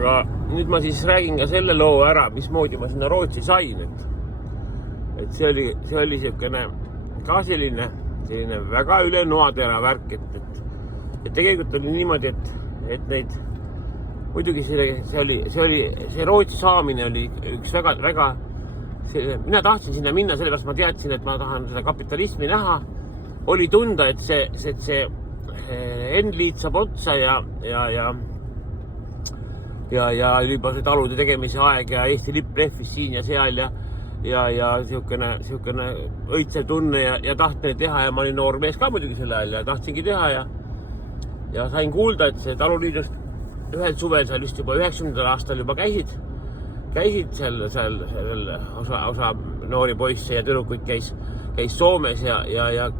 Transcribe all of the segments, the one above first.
aga nüüd ma siis räägin ka selle loo ära, mismoodi ma sinna Rootsi sain, et see oli siukene ka selline väga üle noatera värk, et tegelikult oli niimoodi, et neid muidugi see Rootsi saamine oli üks väga mina tahtsin sinna minna, sellepärast ma teadsin, et ma tahan seda kapitalismi näha. Oli tunda, et see N-liit saab otsa ja oli juba see talude tegemise aeg ja Eesti lipp lehvis siin ja seal ja siukene õitsev tunne ja tahtmine teha ja ma olin noor mees ka muidugi selle ajal ja tahtsingi teha ja sain kuulda, et see taluliidust ühel suvel seal just juba 90. aastal juba käisid seal osa noori poisse ja tüdrukuid käis Soomes ja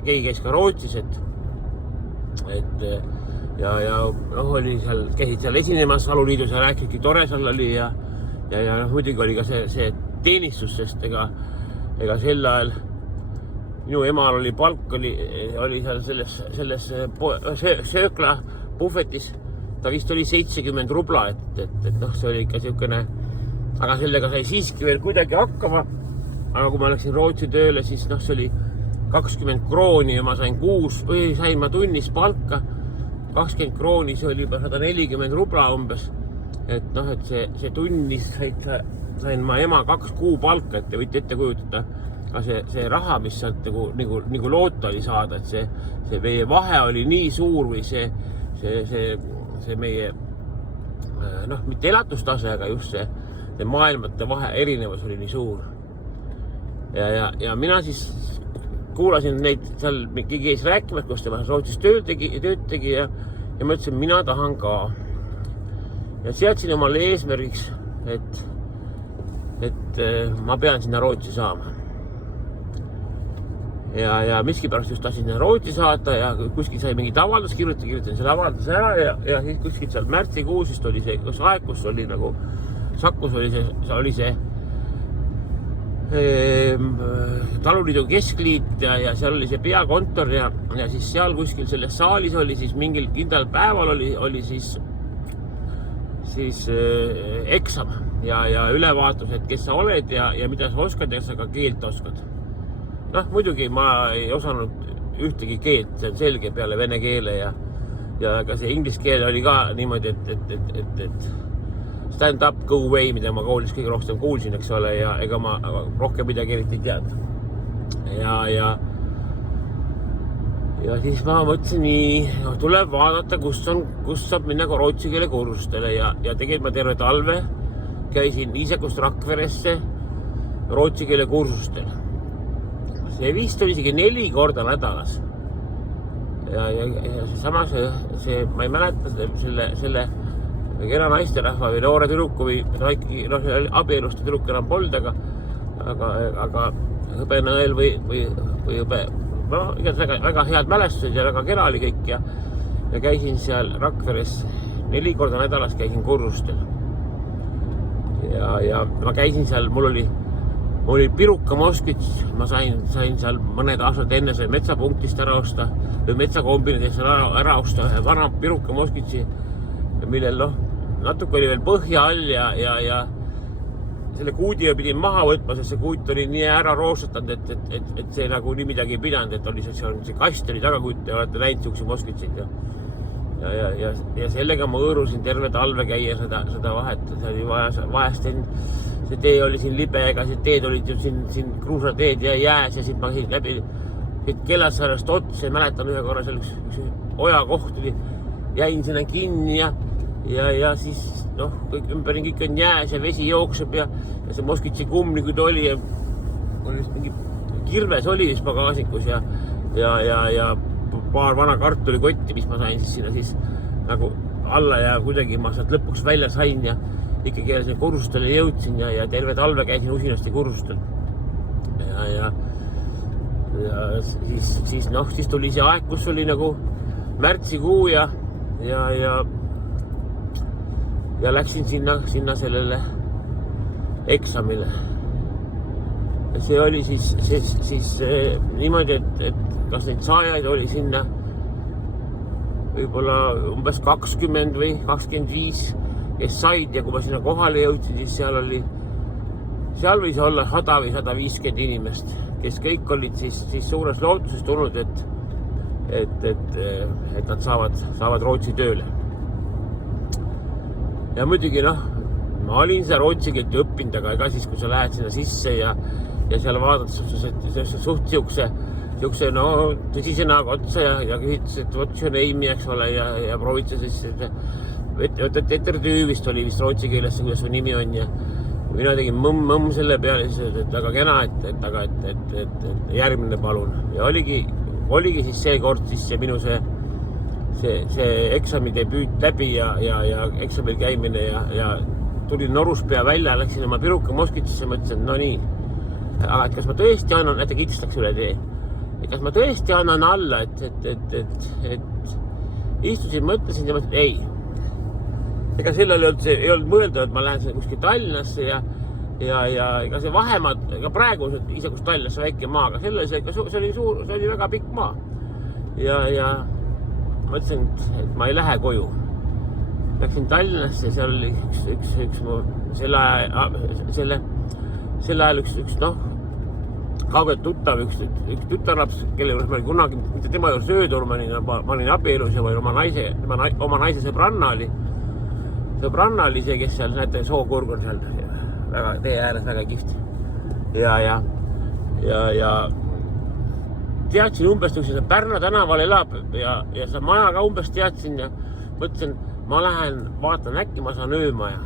keegi käis ka Rootsis, oli seal, käisid seal esinemas taluliidus ja rääkidki tore seal oli ja muidugi oli ka see teenistus, sest ega sel ajal minu emal oli palk, oli seal selles söökla puhvetis, ta vist oli 70 rubla, et see oli ikka siukene, aga sellega sai siiski veel kuidagi hakkama. Aga kui ma läksin Rootsi tööle, siis see oli 20 krooni ja ma sain sain ma tunnis palka 20 krooni, see oli juba 140 rubla umbes. Et see tunnis sain ma ema 2 kuu palka, et te võite ette kujutada ka see raha, mis sealt nagu loota oli saada, et see meie vahe oli nii suur või see meie mitte elatustase, aga just see maailmate vahe erinevus oli nii suur. Ja mina siis kuulasin neid seal keegi ees rääkimas, kus tema Rootsis tööd tegi ja ma ütlesin, mina tahan ka. Ja seadsin omale eesmärgiks, et ma pean sinna Rootsi saama. Ja miskipärast just tahtsin sinna Rootsi saada ja kuskil sai mingit avaldus, kirjutasin selle avalduse ära ja siis kuskil seal märtsikuus vist oli see aeg, kus oli nagu Sakus oli see taluliidu keskliit ja seal oli see peakontor ja siis seal kuskil selles saalis oli siis mingil kindlal päeval oli siis eksam ja ülevaatus, et kes sa oled ja mida sa oskad ja sa ka keelt oskad. Muidugi ma ei osanud ühtegi keelt, see on selge peale vene keele ja ka see inglise keele oli ka niimoodi, et stand up, go away, mida ma koolis kõige rohkem kuulsin, eks ole, ja ega ma rohkem midagi eriti ei teadnud. Ja siis ma mõtlesin nii, tuleb vaadata, kus saab minna ka rootsi keele kursustele ja tegelikult ma terve talve käisin Iisekust Rakveresse rootsi keele kursustele. See vist oli isegi 4 korda nädalas. Ja seesama ma ei mäleta selle kena naisterahva või noore tüdruku või abieluste tüdruk enam polnud, aga hõbenõel või hõbe, väga head mälestused ja väga kena oli kõik ja käisin seal Rakveres 4 korda nädalas käisin kursustel. Ja ma käisin seal, mul oli Piruka Moskvits, ma sain seal mõned aastad enne sai metsapunktist ära osta või metsakombinidest ära osta ühe vana Piruka Moskvitsi, millel natuke oli veel põhja all ja selle kuudi pidin maha võtma, sest see kuut oli nii ära roostatatud, et see nagu nii midagi ei pidanud, et oli see kast oli tagakuut ja olete näinud siukse Moskvitsid ja sellega ma hõõrusin terve talve käia seda vahet, see oli vahest see tee oli siin libe, ega see teed olid ju siin kruusateed ja jääs ja siit ma käisin läbi Kellassaarest otsa ja mäletan ühe korra seal üks oja koht oli, jäin sinna kinni ja siis kõik ümberringi kõik on jääs ja vesi jookseb ja see Moskvitsi kumm nagu ta oli ja mingi kirves oli vist pagaasikus ja paar vana kartulikotti, mis ma sain siis sinna siis nagu alla ja kuidagi ma sealt lõpuks välja sain ja ikkagi jälle kursustele jõudsin ja terve talve käisin usinasti kursustel. Ja siis tuli see aeg, kus oli nagu märtsikuu ja läksin sinna sellele eksamile. Ja see oli siis niimoodi, et kas neid saajaid oli sinna võib-olla umbes 20 või 25 kes said ja kui ma sinna kohale jõudsin, siis seal võis olla 100 või 150 inimest, kes kõik olid siis suures lootuses tulnud, et nad saavad Rootsi tööle. Ja muidugi ma olin seda rootsi keelt õppinud, aga ega siis, kui sa lähed sinna sisse ja seal vaadad suht siukse tõsise näoga otsa ja küsides, et what's your name, eks ole, ja proovid sa siis, Etertüü vist oli vist rootsi keeles, kuidas su nimi on ja mina tegin mõmm selle peale, et väga kena, et järgmine palun. Ja oligi siis see kord siis see minu see eksami debüüt läbi ja eksamil käimine ja tulin Noruspea välja, läksin oma piruka Moskvitšisse, mõtlesin, no nii, aga et kas ma tõesti annan, näete kitsistaks üle tee, et kas ma tõesti annan alla, et istusin, mõtlesin ja mõtlesin, ei. Ega sellel ei olnud mõelda, et ma lähen kuskil Tallinnasse ja ega see vahemaad, ega praegu ise kus Tallinnasse väike maa, aga see oli väga pikk maa. Ja mõtlesin, et ma ei lähe koju. Läksin Tallinnasse ja seal oli üks selle ajal üks kaugelt tuttav, üks tütarlaps, kelle juures ma olin kunagi, mitte tema juures öödur, ma olin abielus ja oma naise sõbranna oli see, kes seal, näete, sookurg on seal väga tee ääres, väga kihvt. Ja teadsin umbes, kui see Pärna tänaval elab ja seda maja ka umbes teadsin ja mõtlesin, ma lähen, vaatan äkki, ma saan öömaja.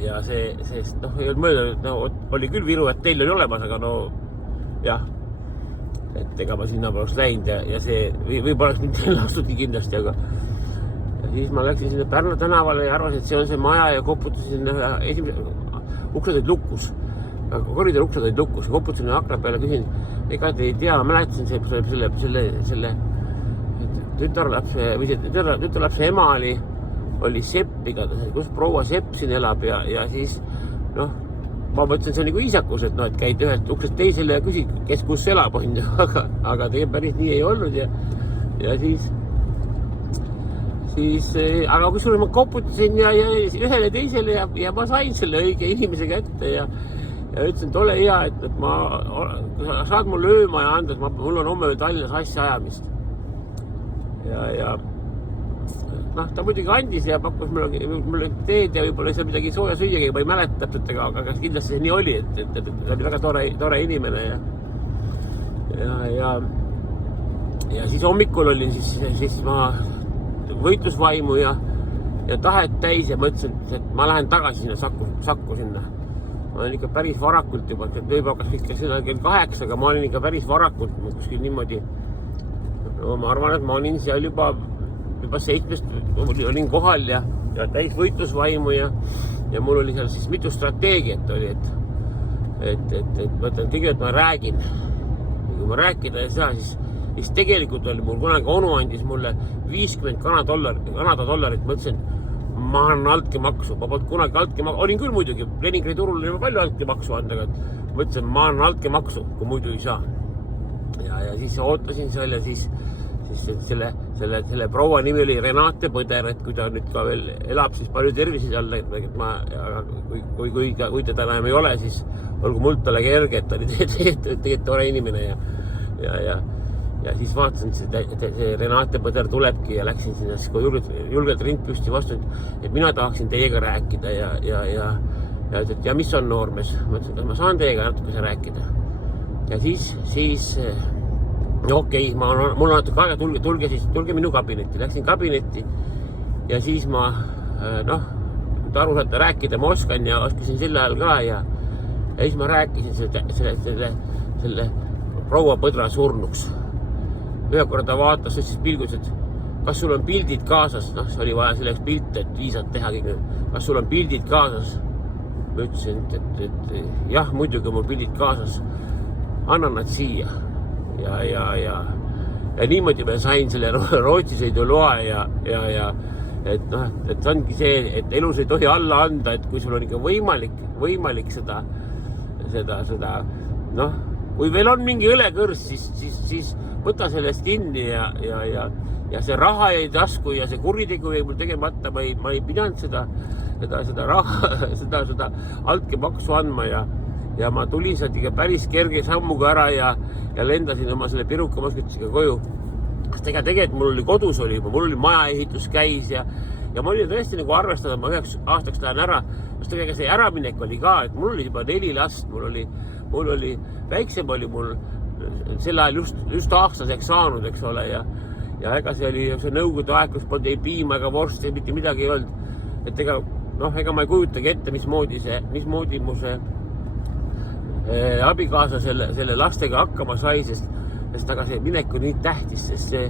Ja see ei olnud mõelda, oli küll Viru, et teil oli olemas, aga jah, et ega ma sinna poleks läinud ja see võib-olla oleks nüüd teil astudki kindlasti, aga siis ma läksin sinna Pärna tänavale ja arvasin, et see on see maja ja koputasin uksed olid lukus. Koridor uksed olid lukus ja koputasin akna peale, küsin, ega te ei tea, ma mäletasin selle tütarlapse ema oli Sepp igatahes, kus proua Sepp siin elab ja siis ma mõtlesin, see on nagu isakus, et käid ühest uksest teisele ja küsid, kes kus elab, aga tegelikult päris nii ei olnud ja siis aga kusjuures ma koputasin ja ühele teisele ja ma sain selle õige inimese kätte ja ütlesin, et ole hea, et ma saad mulle öömaja anda, et mul on homme Tallinnas asja ajamist. Ja ta muidugi andis ja pakkus mulle teed ja võib-olla seal midagi sooja süüagi, ma ei mäleta täpselt, aga kindlasti see nii oli, et ta oli väga tore inimene ja siis hommikul olin siis ma võitlusvaimu ja tahet täis ja mõtlesin, et ma lähen tagasi sinna sakku sinna. Ma olin ikka päris varakult juba, et ööb hakkas ikka seda kell 8, aga ma olin ikka päris varakult, kuskil niimoodi. Ma arvan, et ma olin seal juba 7 olin kohal ja täis võitlusvaimu ja mul oli seal siis mitu strateegiat oli, et mõtlen, kõigepealt ma räägin. Kui ma rääkida ei saa, siis tegelikult oli mul kunagi onu andis mulle 50 Kanada dollarit, mõtlesin, ma annan altkäemaksu, ma polnud kunagi altkäemaksu, olin küll muidugi, Leningradi turul oli palju altkäemaksu anda, aga mõtlesin, ma annan altkäemaksu, kui muidu ei saa. Ja siis ootasin seal ja siis selle proua nimi oli Renate Põder, et kui ta nüüd ka veel elab, siis palju tervisi talle, kui teda enam ei ole, siis olgu muld talle kerge, et ta oli tegelikult tore inimene ja siis vaatasin, et see Renate Põder tulebki ja läksin sinna, siis kui julgelt rind püsti vastu, et mina tahaksin teiega rääkida ja ütles, et ja mis on noormees, ma ütlesin, kas ma saan teiega natuke rääkida ja siis okei, mul on natuke aega, tulge minu kabinetti. Läksin kabinetti ja siis ma, aru saate rääkida, ma oskan ja oskasin sel ajal ka ja siis ma rääkisin selle proua Põdra surnuks. Ühe korda ta vaatas, siis pilgus, et kas sul on pildid kaasas, see oli vaja selleks pilte, et viisat teha kõik. Kas sul on pildid kaasas? Ma ütlesin, et jah, muidugi mul pildid kaasas. Annan nad siia. Ja niimoodi ma sain selle Rootsi sõiduloa ja et ongi see, et elus ei tohi alla anda, et kui sul on ikka võimalik seda, kui veel on mingi õlekõrs, siis võta sellest kinni ja ja see raha jäi tasku ja see kuritegu jäi mul tegemata, ma ei pidanud seda raha, seda altkäemaksu andma ja ma tulin sealt ikka päris kerge sammuga ära ja lendasin oma selle piruka moskvitsiga koju. Sest tegelikult mul oli kodus, mul oli majaehitus käis ja ma olin tõesti nagu arvestada, ma 9 aastaks tahan ära, sest ega see äraminek oli ka, et mul oli juba 4 last, mul oli, väiksem oli mul sel ajal just aastaseks saanud, eks ole, ja ega see oli see nõukogude aeg, kus polnud ei piima ega vorsti, mitte midagi ei olnud. Et ega ma ei kujutagi ette, mismoodi mu see abikaasa selle lastega hakkama sai, sest aga see minek on nii tähtis, sest see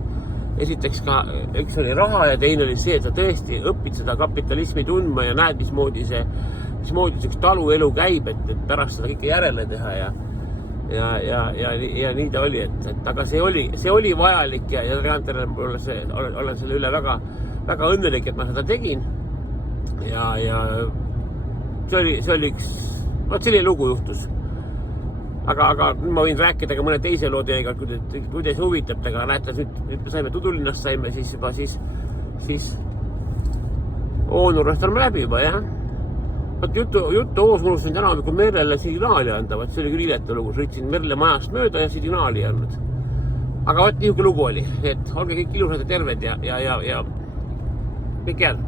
esiteks ka, üks oli raha ja teine oli see, et sa tõesti õpid seda kapitalismi tundma ja näed, mismoodi üks taluelu käib, et pärast seda kõike järele teha ja nii ta oli, et aga see oli vajalik ja olen selle üle väga, väga õnnelik, et ma seda tegin ja see oli üks, selline lugu juhtus. Aga ma võin rääkida ka mõne teise loo teiega, kui teis huvitab, aga näete, nüüd me saime Tudulinnast, siis Oonurest oleme läbi juba, jah. Juttu hoos unustasin täna hommikul Merlele signaali anda, see oli küll hileta lugu, sõitsin Merle majast mööda ja signaali ei andnud. Aga niisugune lugu oli, et olge kõik ilusad ja terved ja kõik head.